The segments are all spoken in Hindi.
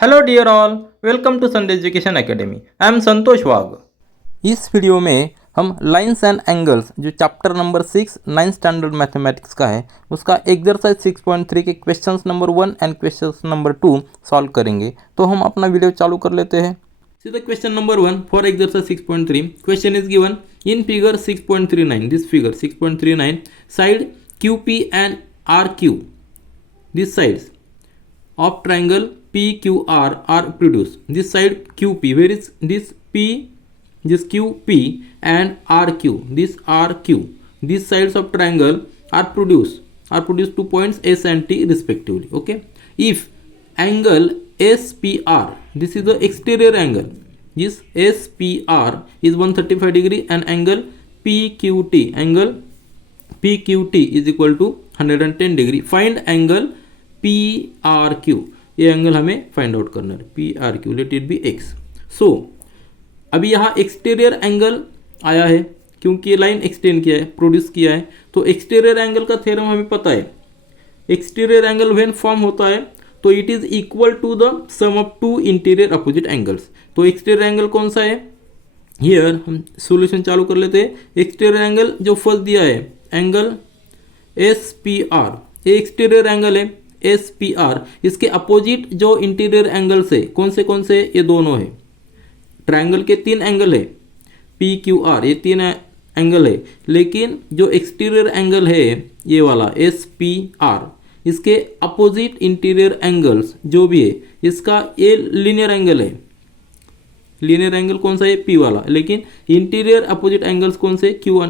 Hello dear all, welcome to Sunday education academy. I am Santosh Wagh. इस वीडियो में हम लाइंस एंड एंगल्स जो chapter number 6 9th standard mathematics का है उसका एक्सरसाइज 6.3 के questions number 1 and questions number 2 solve करेंगे। तो हम अपना वीडियो चालू कर लेते हैं। See the question number 1 for exercise 6.3. Question is given in figure 6.39. This figure 6.39 side QP and RQ. These sides of triangle PQR are produced. This side QP, where is this P, this QP and RQ, this RQ. These sides of triangle are produced to points S and T respectively. Okay. If angle SPR, this is the exterior angle, this SPR is 135 degree and angle PQT is equal to 110 degree. Find angle PRQ. ये एंगल हमें फाइंड आउट करना है। PRQ let it be x. सो अभी यहाँ एक्सटीरियर एंगल आया है क्योंकि ये लाइन एक्सटेंड किया है, प्रोड्यूस किया है। तो एक्सटीरियर एंगल का थ्योरम हमें पता है। एक्सटीरियर एंगल व्हेन फॉर्म होता है तो it is equal to the sum of two interior opposite angles. तो एक्सटीरियर एंगल कौन सा है? हियर हम सॉल्यूशन चालू कर लेते हैं। एक्सटीरियर एंगल जो फर्स्ट दिया है एंगल SPR, ये एक्सटीरियर एंगल है SPR। इसके अपोजिट जो इंटीरियर एंगल्स है कौन से ये दोनों है। ट्रायंगल के 3 एंगल है PQR, ये 3 एंगल है, लेकिन जो एक्सटीरियर एंगल है ये वाला SPR, इसके अपोजिट इंटीरियर एंगल्स जो भी है इसका ये लीनियर एंगल है। लीनियर एंगल कौन सा है? P वाला, लेकिन इंटीरियर अपोजिट एंगल्स कौन से? Q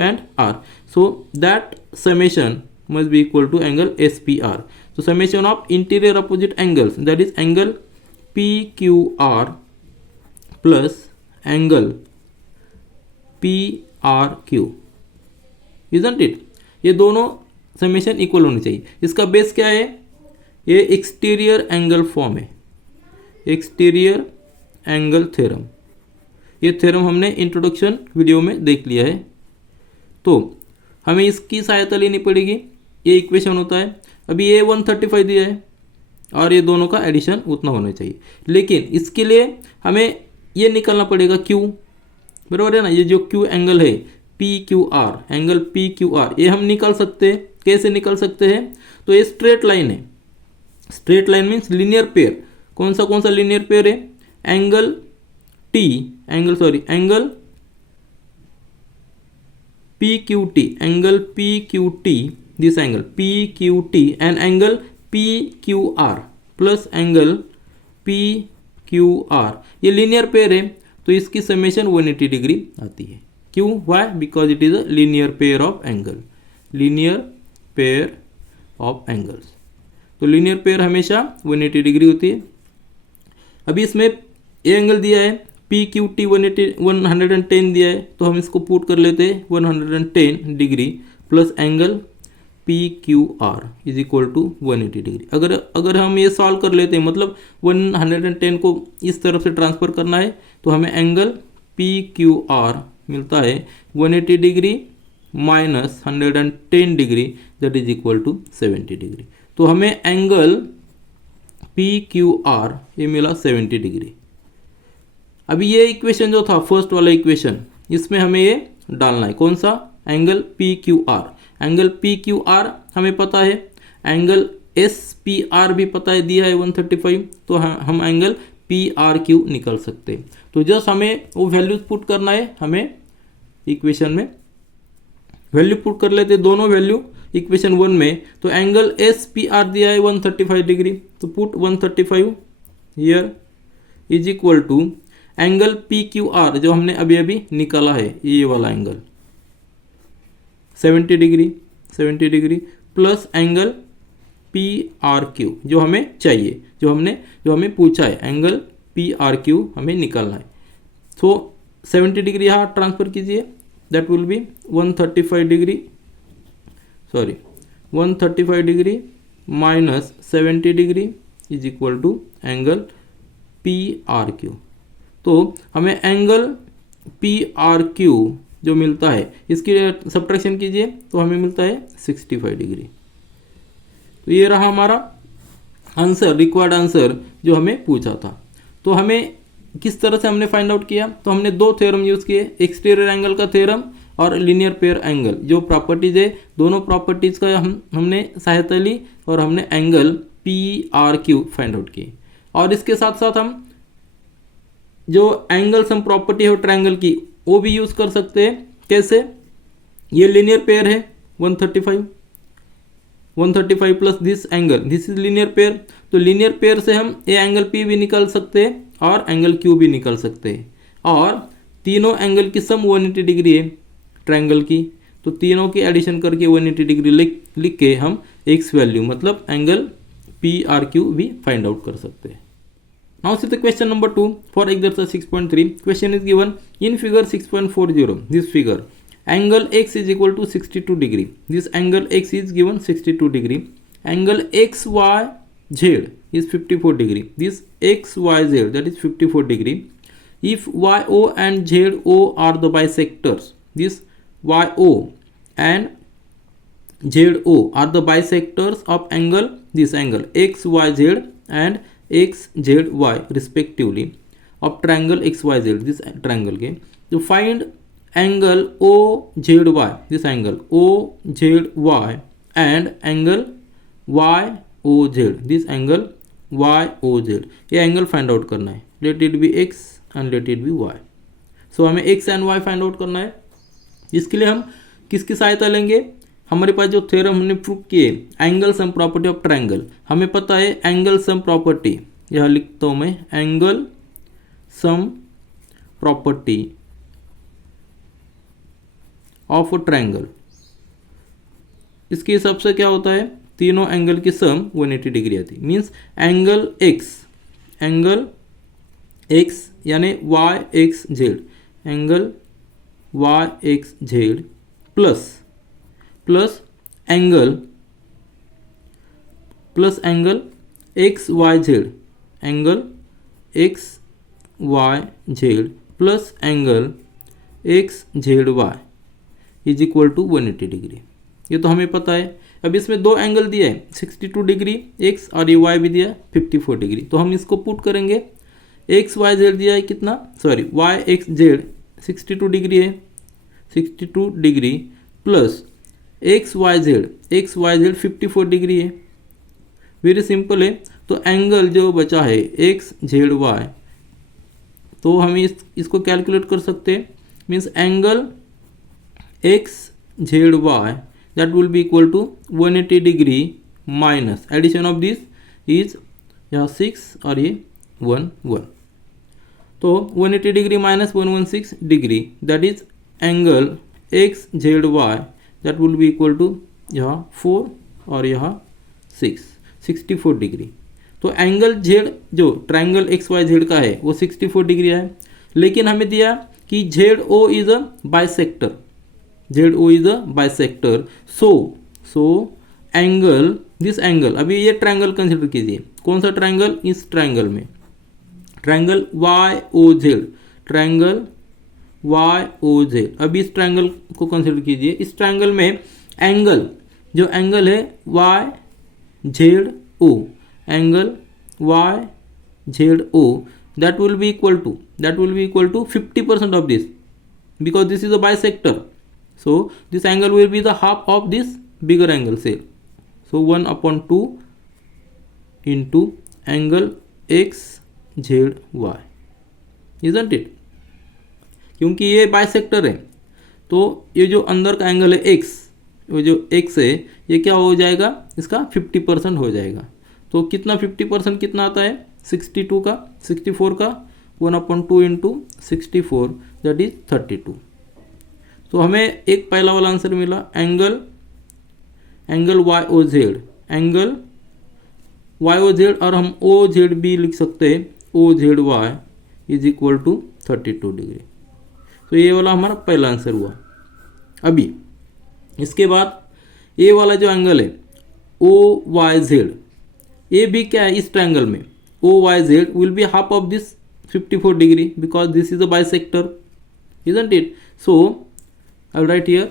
and R. So that summation must be equal to angle SPR. So summation of interior opposite angles, that is angle PQR plus angle PRQ, isn't it? ये दोनों समेशन इक्वल होनी चाहिए। इसका बेस क्या है? ये एक्सटीरियर एंगल फॉर्म है, एक्सटीरियर एंगल थ्योरम। ये थ्योरम हमने इंट्रोडक्शन वीडियो में देख लिया है। तो हमें इसकी सहायता लेनी पड़ेगी। ये इक्वेशन होता है। अभी ये 135 दिया है और ये दोनों का एडिशन उतना होना चाहिए, लेकिन इसके लिए हमें ये निकालना पड़ेगा Q, बराबर है ना। ये जो Q एंगल है PQR, एंगल PQR, ये हम निकाल सकते हैं। कैसे निकाल सकते हैं? तो ये स्ट्रेट लाइन है। Straight line means linear pair. कौन सा लीनियर पेयर है? Angle PQT, this angle PQT and angle PQR plus angle PQR, ये लीनियर पेयर है तो इसकी समेशन 180 डिग्री आती है। क्यों? Why? Because it is a linear pair of angle, linear pair of angles. तो लीनियर पेयर हमेशा 180 डिग्री होती है। अभी इसमें ये एंगल दिया है PQT 110 दिया है, तो हम इसको पुट कर लेते हैं 110 degree plus angle PQR is equal to 180 degree. अगर हम ये सॉल्व कर लेते हैं, मतलब 110 को इस तरफ से ट्रांसफ़र करना है, तो हमें एंगल PQR मिलता है 180 degree minus 110 degree, that is equal to 70 degree. तो हमें एंगल PQR ये मिला 70 डिग्री। अभी ये इक्वेशन जो था फर्स्ट वाला इक्वेशन, इसमें हमें ये डालना है। कौन सा? Angle PQR। एंगल PQR हमें पता है, एंगल SPR भी पता है, दिया है 135, तो हम एंगल PRQ निकाल सकते हैं। तो जस्ट हमें वो वैल्यूज पुट करना है। हमें इक्वेशन में वैल्यू पुट कर लेते हैं, दोनों वैल्यू इक्वेशन 1 में। तो एंगल SPR दिया है 135 डिग्री, तो put 135 here is equal to angle PQR जो हमने अभी निकाला है, ये वाला angle 70 degree plus angle PRQ जो हमें चाहिए, जो हमें पूछा है, एंगल PRQ हमें निकालना है। सो 70 डिग्री यहाँ ट्रांसफर कीजिए, that will be 135 degree minus 70 degree is equal to angle PRQ। तो हमें एंगल PRQ जो मिलता है इसकी सब्ट्रैक्शन कीजिए तो हमें मिलता है 65 डिग्री। तो ये रहा हमारा आंसर, रिक्वायर्ड आंसर जो हमें पूछा था। तो हमें किस तरह से हमने फाइंड आउट किया, तो हमने दो थ्योरम यूज़ किए, एक्सटीरियर एंगल का थ्योरम और लीनियर पेयर एंगल। जो प्रॉपर्टीज है दोनों प्रॉपर्टीज का हमने सहायता ली और हमने angle P R Q find out किए। और इसके साथ साथ हम जो एंगल सम प्रॉपर्टी है ट्रायंगल की वो भी यूज़ कर सकते हैं। कैसे, ये लीनियर पेयर है 135 plus this angle, this is linear pair. तो लीनियर पेयर से हम ये एंगल पी भी निकाल सकते हैं और एंगल क्यू भी निकाल सकते हैं। और तीनों एंगल की सम 180 डिग्री है ट्रायंगल की, तो तीनों की एडिशन करके 180 डिग्री लिख के हम एक्स वैल्यू मतलब एंगल पी आर क्यू भी फाइंड आउट कर सकते हैं। Now see the question number 2 for exercise 6.3. Question is given in figure 6.40. This figure angle x is equal to 62 degree. This angle x is given 62 degree. Angle xyz is 54 degree. This xyz that is 54 degree. If yo and zo are the bisectors, this yo and zo are the bisectors of angle, this angle xyz and xzy respectively of triangle xyz, this triangle के, to find angle OZY, this angle OZY and angle YOZ, this angle YOZ, ये एंगल फाइंड आउट करना है। Let it be x and let it be y। सो हमें x and y find out करना है। इसके लिए हम किसकी सहायता लेंगे, हमारे पास जो थ्योरम हमने प्रूव किए angle sum property of triangle, हमें पता है एंगल सम प्रॉपर्टी, यह लिखता हूं मैं angle sum property of triangle. इसके हिसाब से क्या होता है, तीनों एंगल की सम 180 डिग्री आती है। मीन्स एंगल x यानी Y X Z, angle Y X Z plus angle X Y Z, angle X Y Z plus angle X Z Y is equal to 180 degree. ये तो हमें पता है। अब इसमें दो एंगल दिया है 62 डिग्री एक्स और ये वाई भी दिया है 54 डिग्री। तो हम इसको पुट करेंगे, एक्स वाई जेड दिया है कितना, sorry Y X Z 62 degree है, 62 degree plus X Y Z 54 degree है। वेरी सिंपल है। तो एंगल जो बचा है एक्स जेड वाई, तो हम इसको कैलकुलेट कर सकते हैं। Means angle X Z Y that will be equal to 180 degree minus addition of this is यहाँ 6 और ये 1 तो 180 degree minus 116 degree that is angle X Z Y that will be equal to यहाँ 4 और यहाँ 64 डिग्री। तो एंगल जेड जो ट्रायंगल एक्स वाई जेड का है वो 64 डिग्री है, लेकिन हमें दिया कि Z O is a bisector, so angle this angle, अभी ये ट्रायंगल कंसिडर कीजिए। कौन सा ट्रायंगल, इस ट्रायंगल में ट्रायंगल वाई ओ जेड, अभी इस ट्रायंगल को कंसिडर कीजिए। इस ट्रायंगल में एंगल जो एंगल है Y Z O, angle Y Z O that will be equal to 50% of this, because this is a bisector, so this angle will be the half of this bigger angle, say so 1/2 into angle x z y, isn't it? क्योंकि ये बाइसेक्टर है तो ये जो अंदर का एंगल है x, वो जो x है ये क्या हो जाएगा, इसका 50% हो जाएगा। तो कितना 50% कितना आता है, 64 का 1/2 इंटू 64 दैट इज 32। तो हमें एक पहला वाला आंसर मिला, angle Y O Z, angle Y O Z, और हम ओ जेड भी लिख सकते हैं, O Z Y is equal to 32 degree. तो ये वाला हमारा पहला आंसर हुआ। अभी इसके बाद ये वाला जो एंगल है ओ वाई जेड, ये भी क्या है इस ट्रायंगल में, O Y Z will be half of this 54 degree because this is a bisector, isn't it? So I'll write here,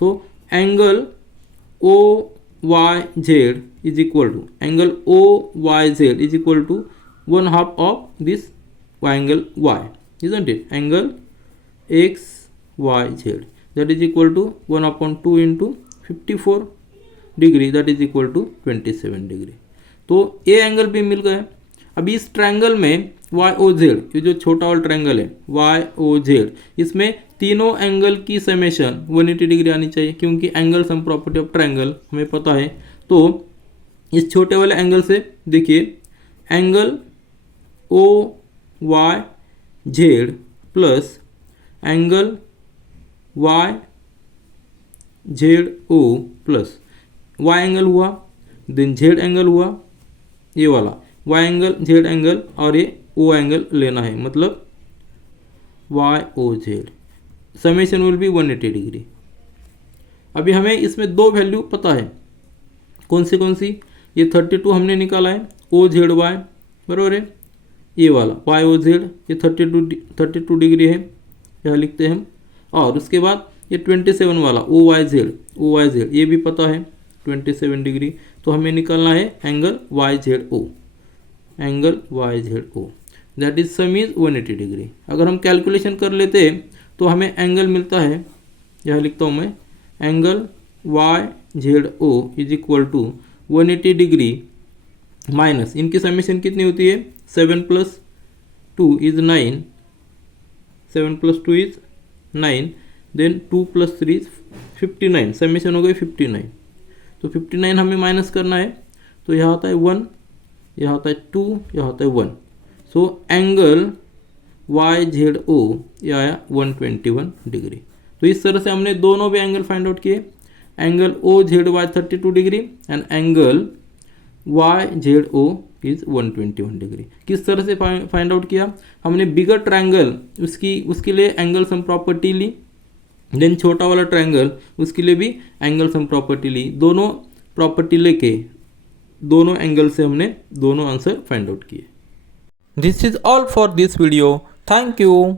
so angle OYZ is equal to angle OYZ is equal to 1/2 of this angle Y, isn't it? Angle XYZ that is equal to 1/2 into 54 degree that is equal to 27 degree. तो ए एंगल भी मिल गया। अभी इस ट्रायंगल में YOZ, ये जो छोटा वाला ट्रायंगल है YOZ, इसमें तीनों एंगल की समेशन 180 डिग्री आनी चाहिए, क्योंकि angle sum property of triangle हमें पता है। तो इस छोटे वाले एंगल से देखिए angle OYZ plus angle YZO plus Y angle हुआ, देन Z एंगल हुआ, ये वाला Y एंगल Z एंगल और ये O एंगल लेना है, मतलब YOZ summation will be 180 degree. अभी हमें इसमें दो वैल्यू पता है, कौन सी? ये 32 हमने निकाला है OZY बराबर है, ये वाला YOZ ये 32 डिग्री है, यह लिखते हैं हम। और उसके बाद ये 27 वाला OYZ ये भी पता है 27 डिग्री। तो हमें निकालना है angle YZO, that is some is 180 degree. अगर हम कैलकुलेशन कर लेते हैं तो हमें एंगल मिलता है, यह लिखता हूँ मैं, angle YZO is equal to 180 degree minus इनकी समेशन कितनी होती है 7 + 2 is 9, 7 + 2 is 9, then 2 + 3 is 59, summation हो गई 59। तो 59 हमें माइनस करना है, तो यहाँ आता है 1, यहाँ आता है 2, यहाँ आता है 1। सो एंगल YZO ये आया 121 डिग्री। तो इस तरह से हमने दोनों भी एंगल फाइंड आउट किए, angle OZY 32 degree and angle YZO is 121 degree. किस तरह से फाइंड आउट किया? हमने बिगर ट्रायंगल उसके लिए एंगल सम प्रॉपर्टी ली, देन छोटा वाला ट्रायंगल उसके लिए भी एंगल सम प्रॉपर्टी ली। दोनों प्रॉपर्टी लेके दोनों एंगल से हमने दोनों आंसर फाइंड आउट किए। This is all for this video, thank you.